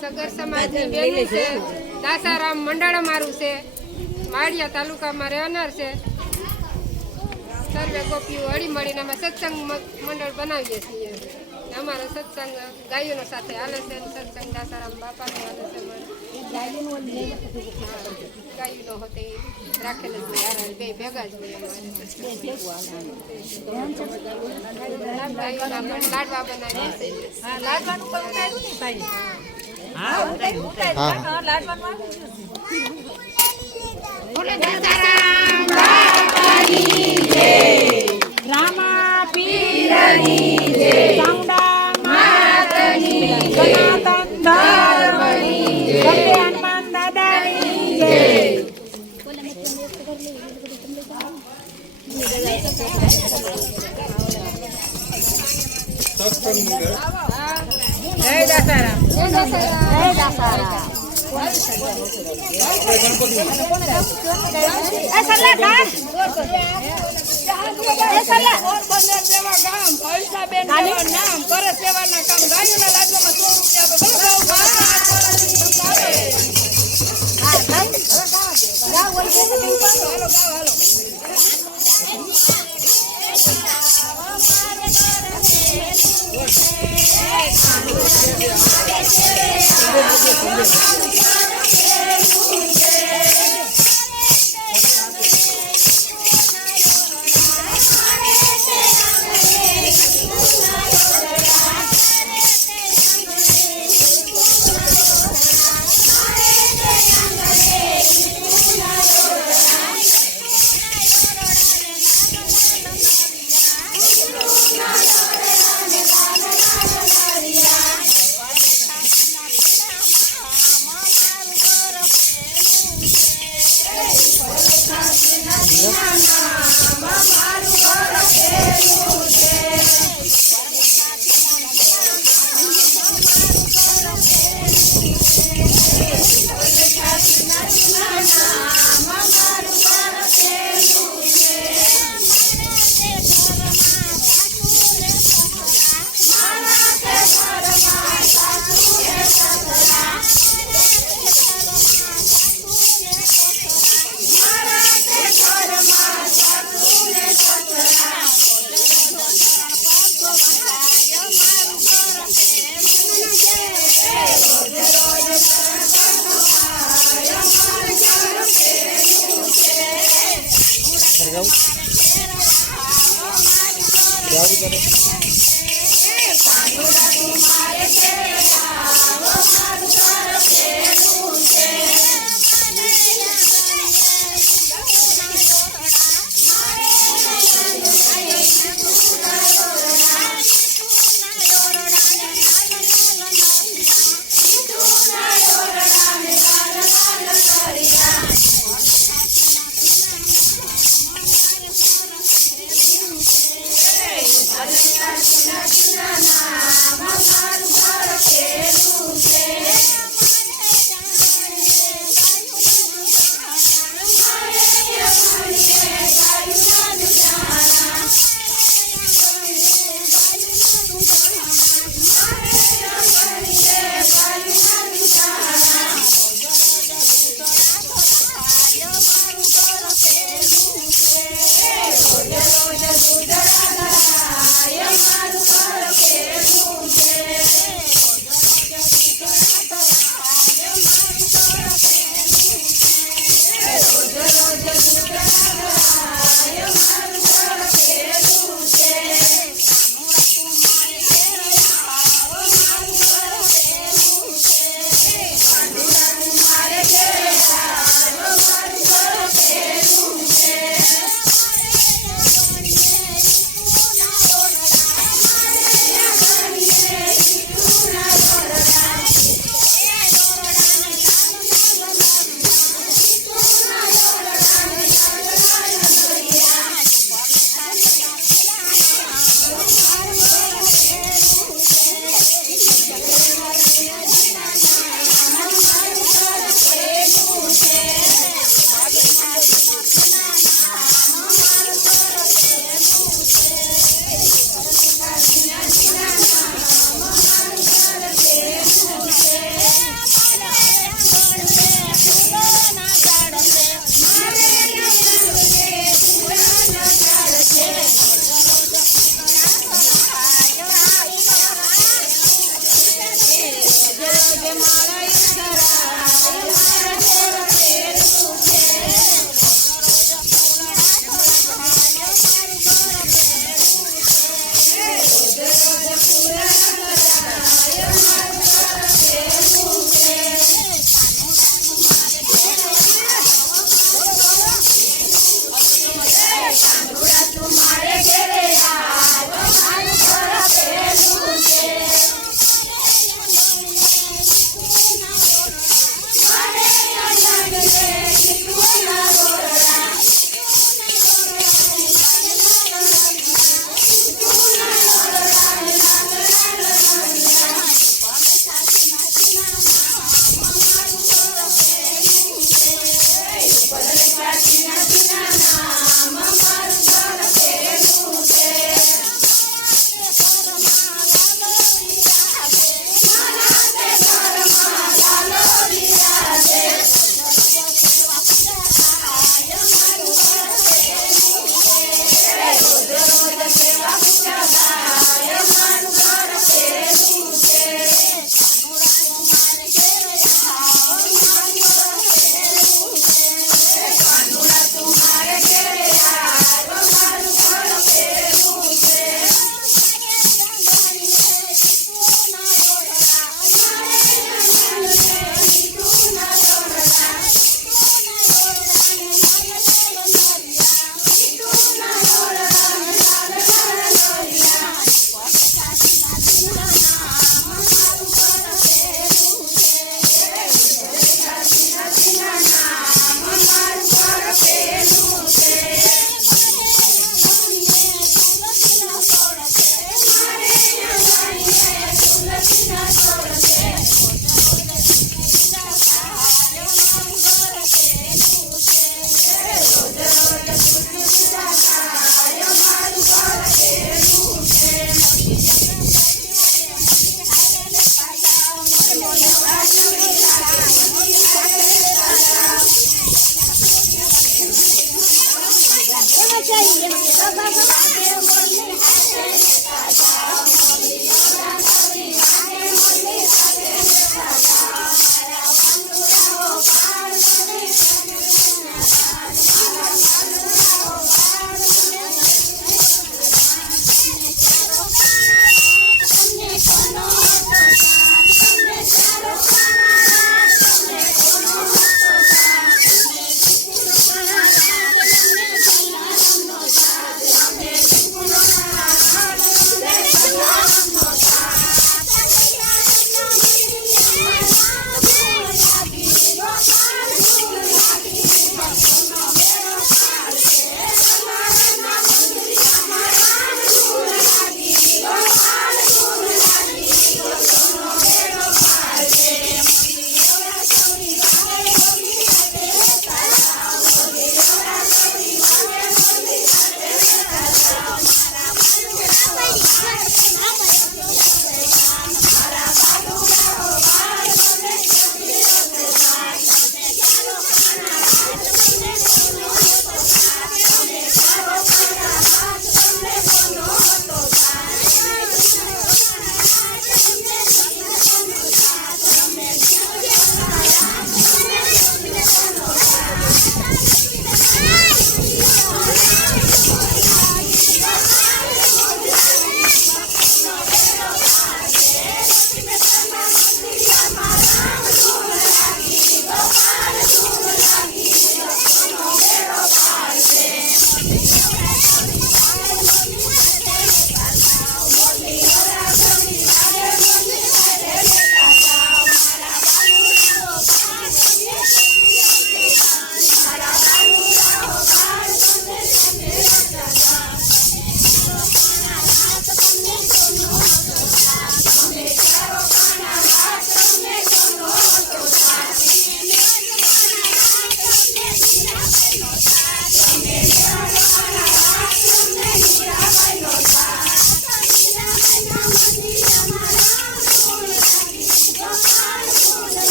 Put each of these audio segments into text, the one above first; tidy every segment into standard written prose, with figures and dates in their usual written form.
સગર સમાજની બેની છે. દાસારામ મંડળ અમારું છે. માળિયા તાલુકામાં રહેનાર છે. સર્વે ગોપીઓ હળી મળીને અમે સત્સંગ મંડળ બનાવીએ છીએ. અમારો સત્સંગ ગાયોનો સાથે હાલે છે. સત્સંગ દાસારામ બાપાનો હાલે છે. ગાયનો હોતે રાખેલ જ હોય. બે ભેગા જ હોય. લાડવા બનાવીએ છીએ. લાડવાનું પણ ઉતાર્યું ને ભાઈ. હા લાડવાનું રામા પીરની જય, ચામુંડા માતની જય, સનાતન ધર્મની જય, હનુમાન દાદાની જય. જય દાસારામ. જય દાસારામ.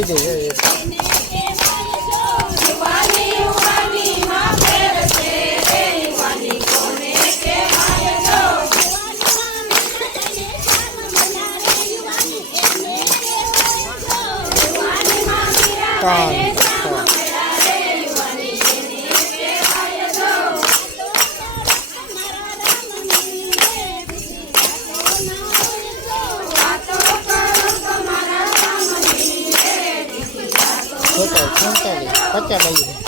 કહી દે પચાસ લઈ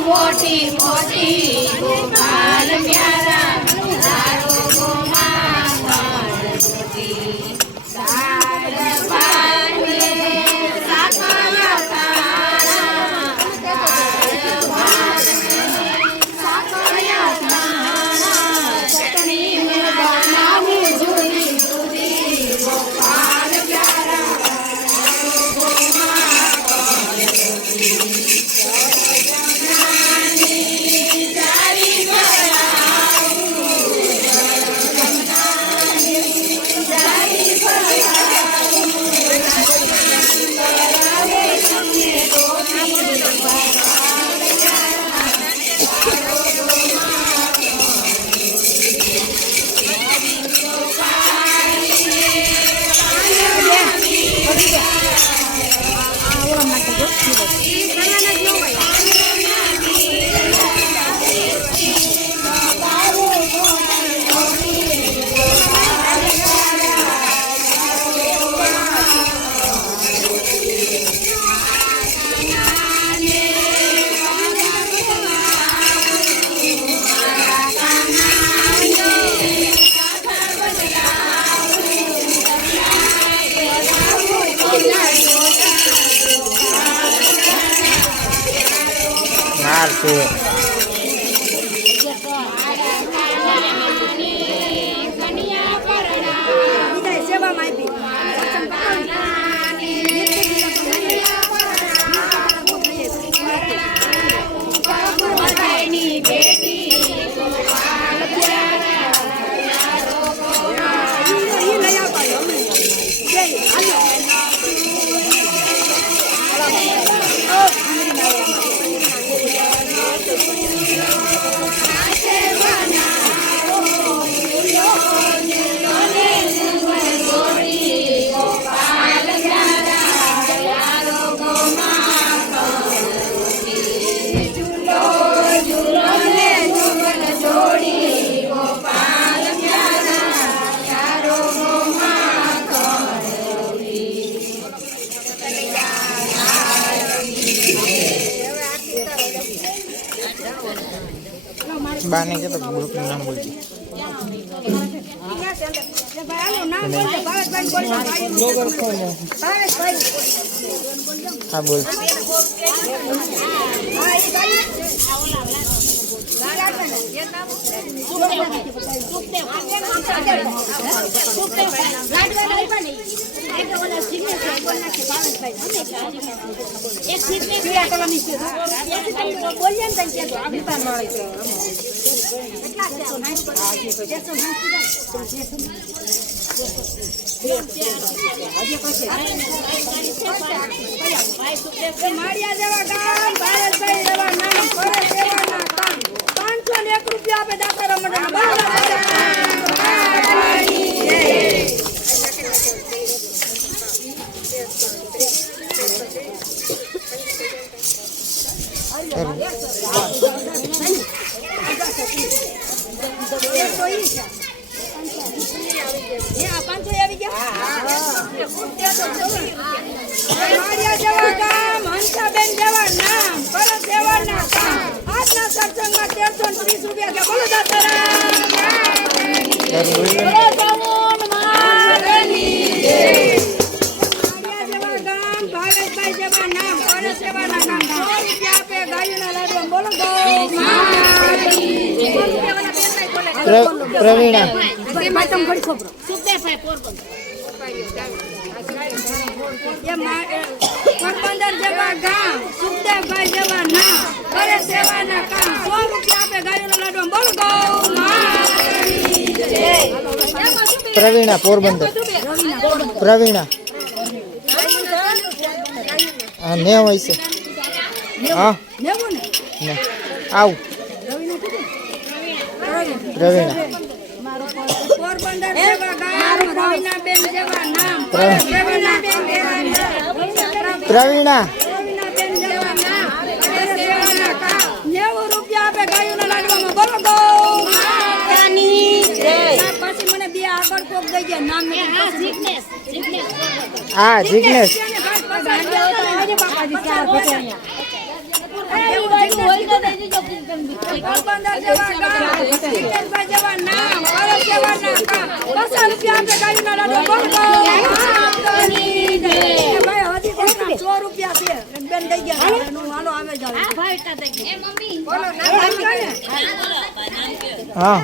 મોટી મોટી ગોપાલ પ્યારા તારો ગોમાતા મોટી સાર પાને સાકલા તારા સાર પાને સાકલા તારા ચટણી મે બનાવું જુદી જુદી ગોપાલ પ્યારા તારો ગોમાતા મોટી નાર છે બાને કે તો ગ્રુપ નું નામ બોલજો હા બોલ માળિયા જેવા ગામ ભારતભાઈ એવા નામ કરે સેવાના કામ 501 રૂપિયા આપે દાતા જેવા ગામ હંસાબેન જેવા નામ કરે સેવાના કામ આજના સત્સંગમાં 1330 રૂપિયા કે બોલો દાતારામ ભાવેશભાઈ જેવા નામ કરે સેવાના કામ 100 રૂપિયા આપે ગાયોના લાડવા બોલો પ્રવીણા પોરબંદર જેવા ગામ સુખદેવભાઈ જેવા નામ કરે સેવાના કામ 100 રૂપિયા આપે ગાયોના લાડવા બોલો પ્રવીણા પોરબંદર પ્રવીણા હા ને હોય છે હા ને આવ પ્રવીણા પોરબંદર જેવા ગામ રવિનાબેન જેવા નામ પ્રવીણા રવિનાબેન જેવા નામ કરે સેવાના કામ 90 રૂપિયા આપે ગાયોના લાડવામાં બોલો ગૌ માતાની જય પછી મને બે આગળ કોક દઈ ગયા નામ હા જિગ્નેશ પોરબંદર જેવા ગામ સિકંદરભાઈ જેવા નામ કરે સેવાના કામ 50 રૂપિયા આપે ગાયોના લાડવા બોલો માતાની જય ભાઈ હજી કોકના 100 રૂપિયા છે બેન દઈ ગયા હાલો આવે જાવ હા ભાઈ તા દઈ એ મમ્મી બોલો નામ હા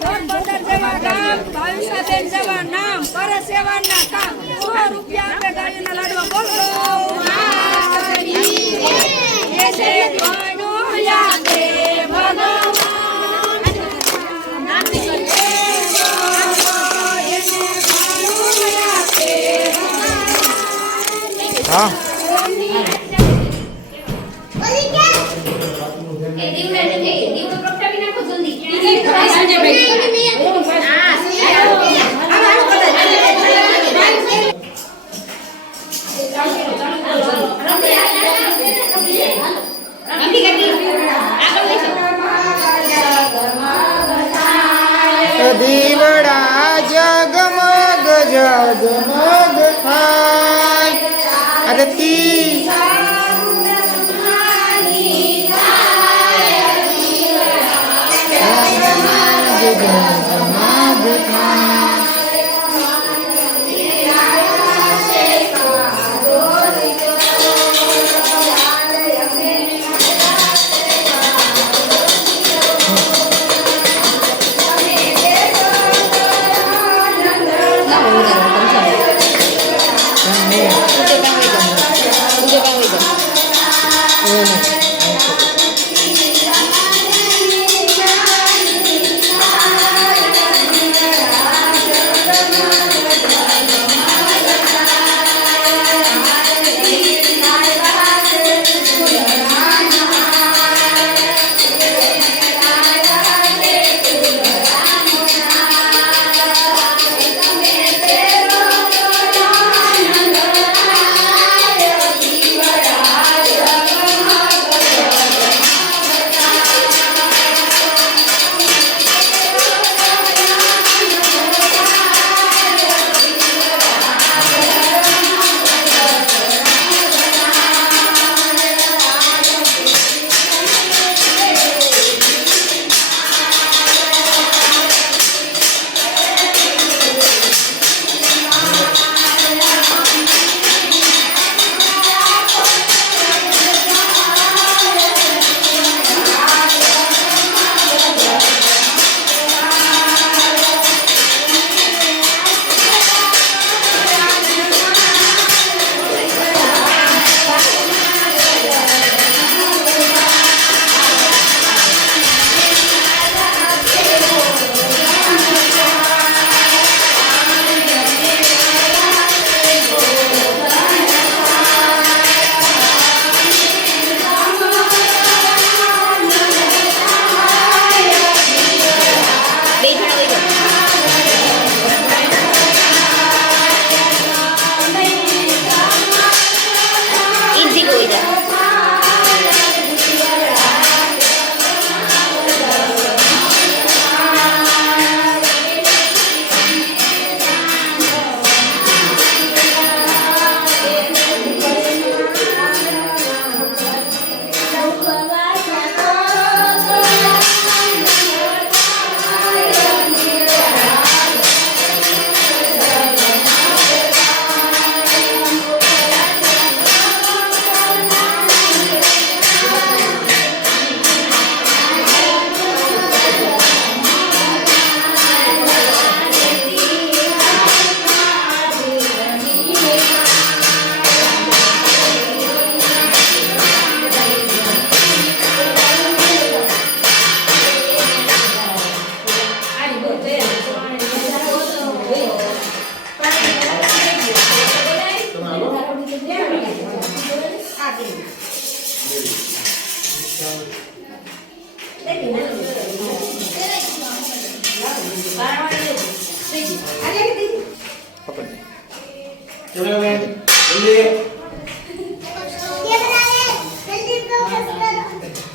પોરબંદર જેવા ગામ ભાવિસાબેન જેવા નામ કરે સેવાના કામ 100 રૂપિયા આપે ગાયોના લાડવા બોલો હા દીવડા જગમગ જગમગ થાય આરતી જગમગ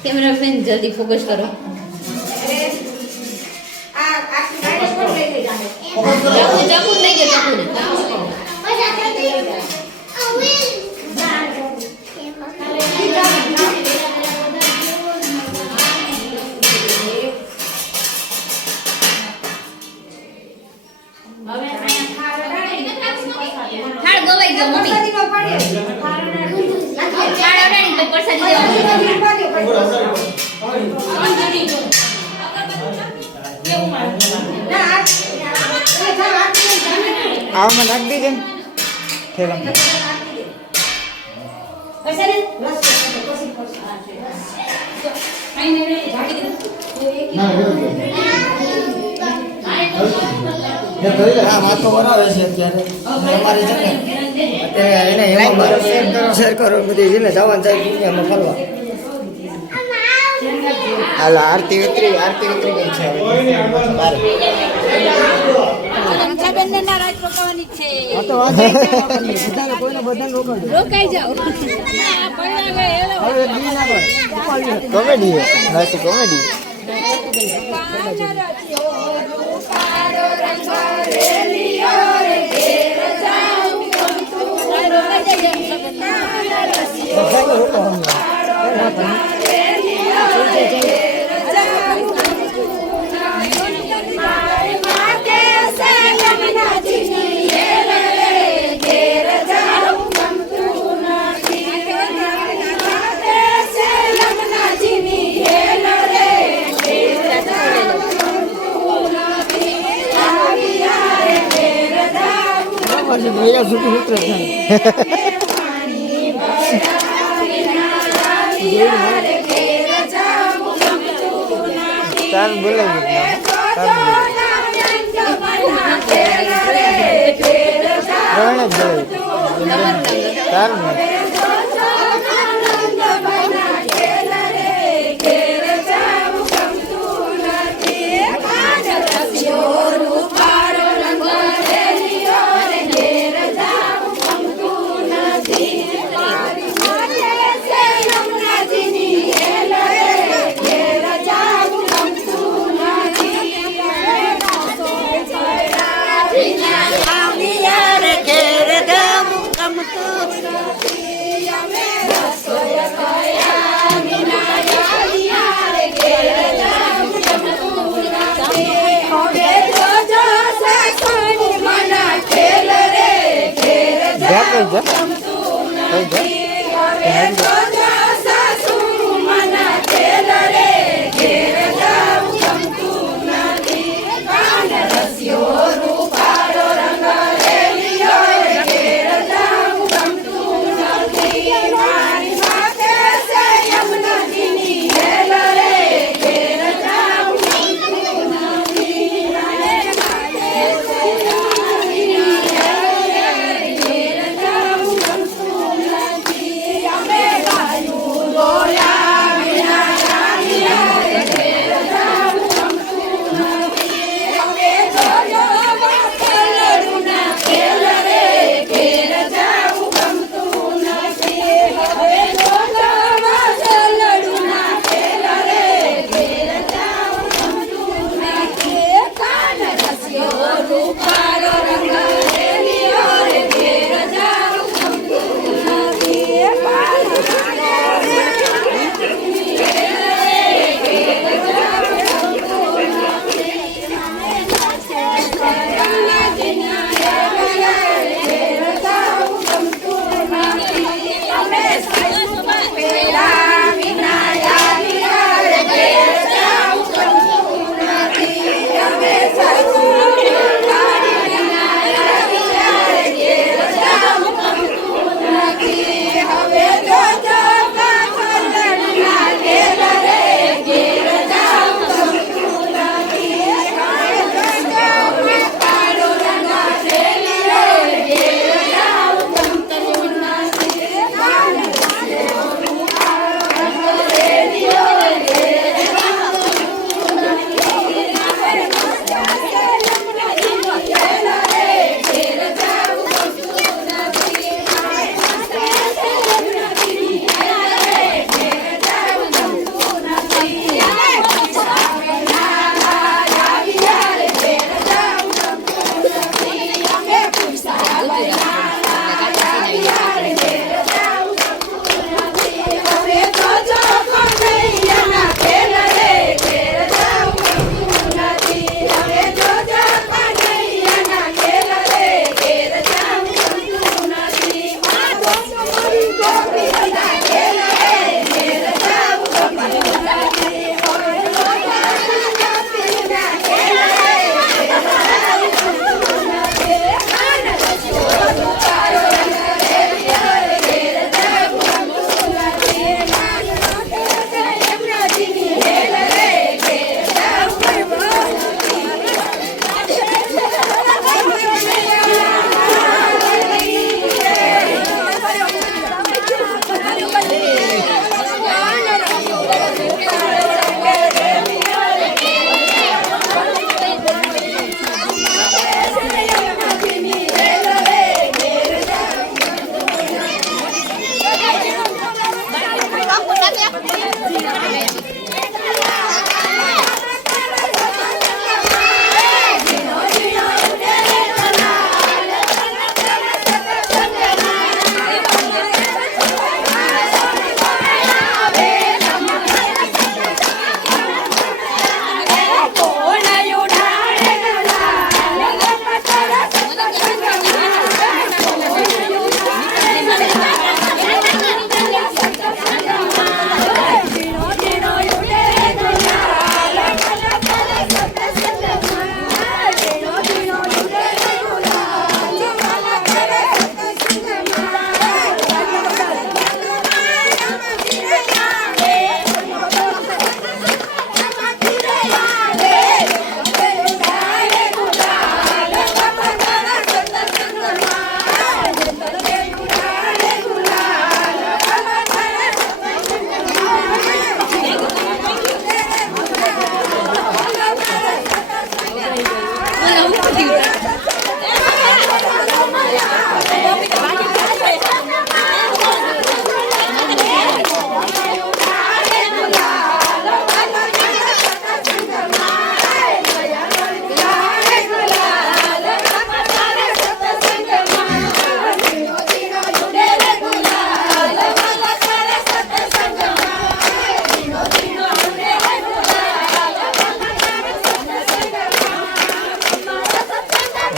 કેમેરામેન જલ્દી ફોકસ કરો. ચાકુ નહીં કે ચાકુ નહીં. થાળ ગવાઈ ગયો મમ્મી. થાળ અડાડી તો પરસાદી આમાં નાખી દીધે ને થેલામાં. હા માથો વરાવે છે અત્યારે અમારી છે ને અત્યારે એને એમાં શેર કરો બધી છે ને જવાન થાય દુનિયામાં ફરવા. હાલો આરતી ઉતરી ગઈ છે હવે. બારે. રક્ષાબંધન ના રાત રોકાવાની છે. આ તો વાત છે બધાને કોઈને બધાને રોકાડો. રોકાઈ જાઓ. હવે દી ના કર કોમેડી હે નાસી કોમેડી. બધાને રોકાવાનું. મેરા સુધી ઉતરે જાય. તાર બોલાવી તાર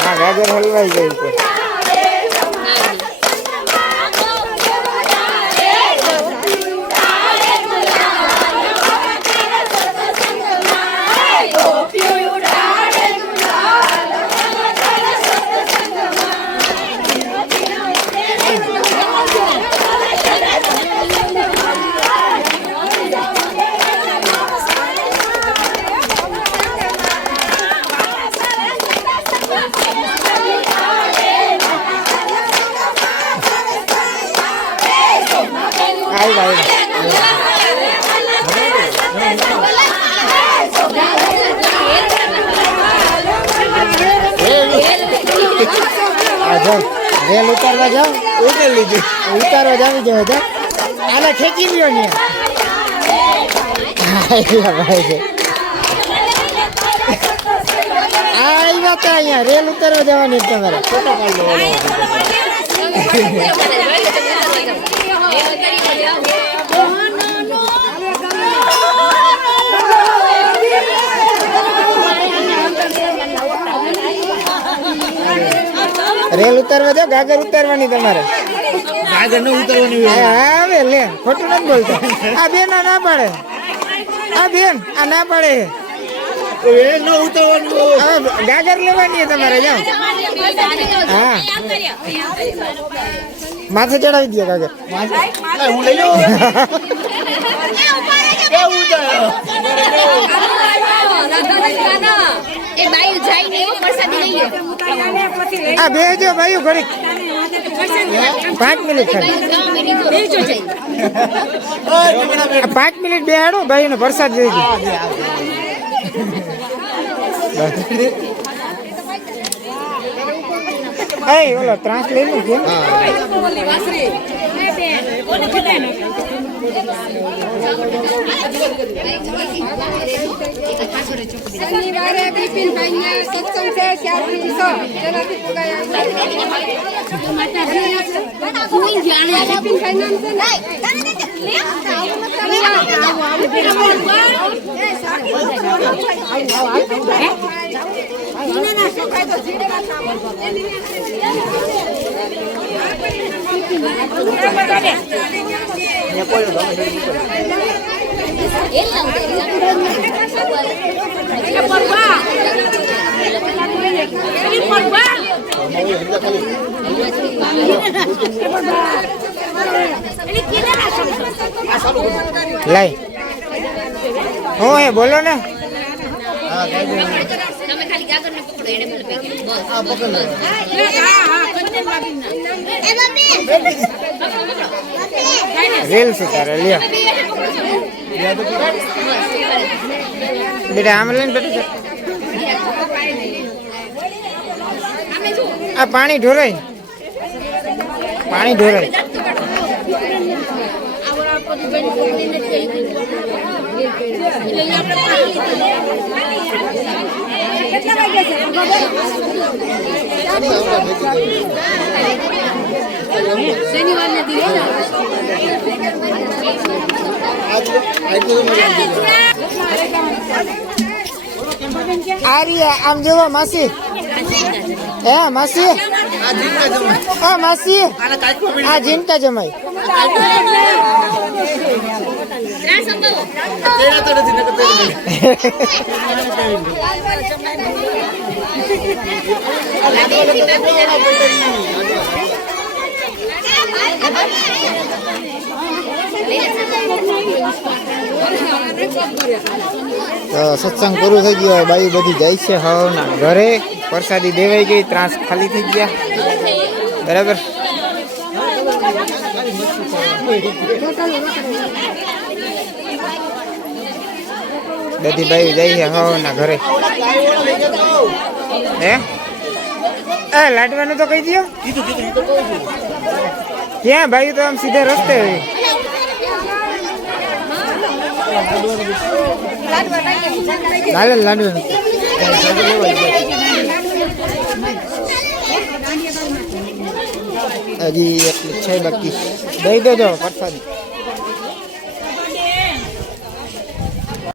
હા ગાજર હલવાઈ ગઈ છે રેલ ઉતારવા જાવ ઉતરી લીધી ઉતારવા જાવી જાય આને ખેંચી લ્યો ને ભાઈ આવ્યા હતા અહીંયા રેલ ઉતારવા જવાની તમારે ફોટો પાડી રેલ ઉતારવા જાવ ગાગર ઉતારવાની તમારે ગાગર ન ઉતારવાની આવે લે ખોટું નથી બોલતા આ બેન ના પાડે આ બેન આ ના પાડે ગાગર લેવાની તમારે જાઓ હા માથે ચડાવી દો ગાગર હું લઈ લઉં આ બે જો ભાઈ ઘડી 5 મિનિટ ખાલી 5 મિનિટ બે હાડો ભાઈ નો વરસાદ જોઈ ગયો ઓલો ત્રાસ લઈ લો કેમ શનિવારે બિપિનભાઈને સત્સંગ છે 4 થી 6 તેનાથી બિપિનભાઈ નામ લઈ હું એ બોલો ને રેલ છે તારે લ્યો બેટા આમ લઈને બેઠો આ પાણી ઢોરાય આર્યા આમ જોવો માસી માસી માસી આ જીનકા જમાઈ તો સત્સંગ પૂરું થઈ ગયો બાઈ બધી જાય છે હવના ઘરે પ્રસાદી દેવાઈ ગઈ ત્રાસ ખાલી થઈ ગયા બરાબર બધી બાઈ જાય છે હવના ઘરે હે લાડવાનું તો કહી દો ક્યાં ભાઈ તો આમ સીધા રસ્તે હોય લાડવાનું હજી એટલું છે બાકી દઈ દેજો પ્રસાદી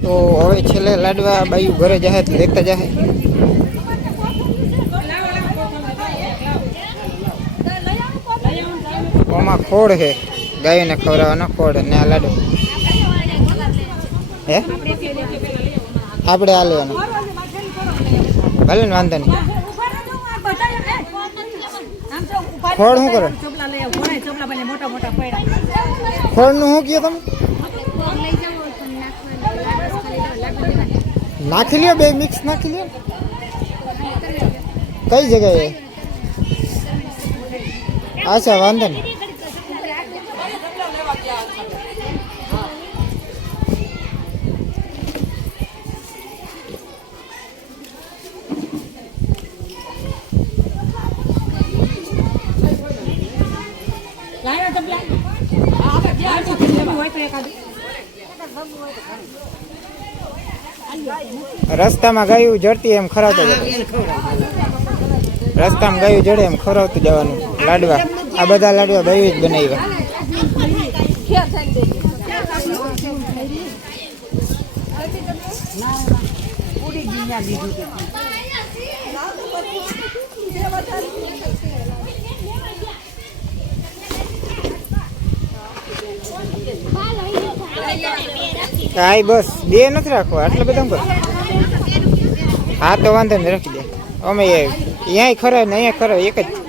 તો હવે છેલ્લે લાડવા બાયું ઘરે જાય લેતા જાય ખોડ છે ગાયોને ખવડાવવાનો ખોડ ને આ લાડુ હે આપણે આ લેવાનું ભલે ને વાંધો નહીં ખોડ શું કરો ખોડનું શું કહો તમે નાખી લ્યો બે મિક્સ નાખી લ્યો કઈ જગ્યાએ અચ્છા વાંધો નહીં રસ્તામાં ગાયું જડતી એમ ખરાવતો રસ્તામાં ગાયું જડે એમ ખરાવતું જવાનું લાડવા આ બધા લાડવા ગાયું જ બનાવ્યા કાંઈ બસ બે નથી રાખવા આટલા બધા બસ હા તો વાંધો નહીં રાખી દે અમે અહીંયા ખરા ને અહીંયા ખરા એક જ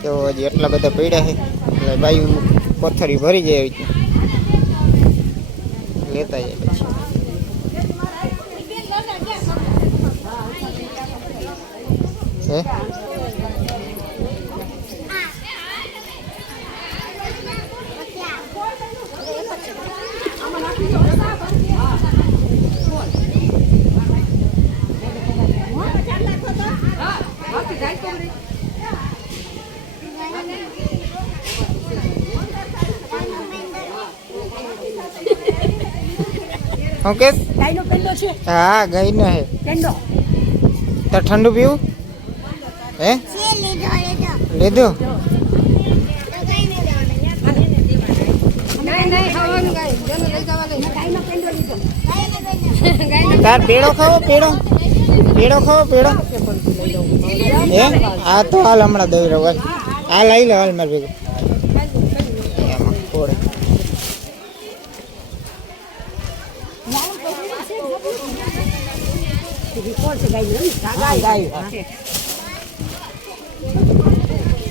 તો હજી એટલા બધા પડ્યા છે એટલે બાયું પથ્થરી ભરી જાય એવી રીતના લેતા જાય પછી હે ઓકે ગાયનો પેંડો છે હા ગાયનો હે પેંડો તો ઠંડુ પીવું હે લીધું નહીં ખાવાનું ગાય જેને લઈ જવા લઈ ગાયનો પેંડો લીધો તાર પેડો ખાવો પેડો પેડો ખાવો પેડો હે આ તો હાલ હમણાં દઈ રહ્યો આ લઈ લે હાલ મારે ભેગું એમાં ખોડે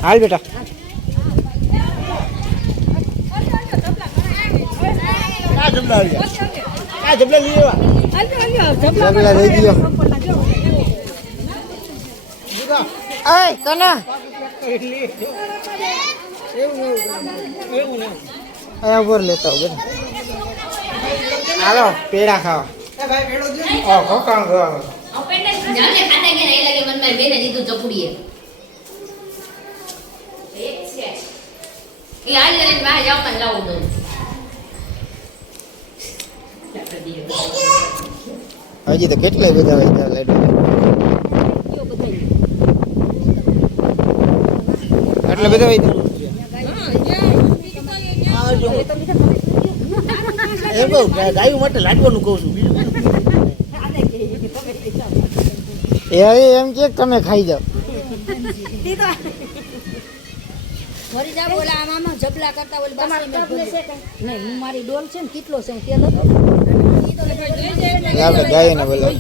હાલ બેટા જબલા લઈ ગયો કના અહીંયા ઉપર લેતા આવો બેન હાલો પેડા ખાવા ઓહો કામ ગયો જાને ખાતા ગયા એ લાગે મનમાં બેને દીધું ચપુડીએ એક છે એ હાલ લઈને બહાર જાવ પણ લાવું દઉં હજી તો કેટલાય બધા હોય લાડુ આટલા બધા હોય એમ કહું ગાયું માટે લાડવાનું કહું છું એમ કે તમે ખાઈ જાઓ ફરી જા બોલા આમાં જબલા કરતા બોલ નહીં હું મારી ડોલ છે ને કેટલો છે તેલ હતો આપણે ગાયને બોલાવ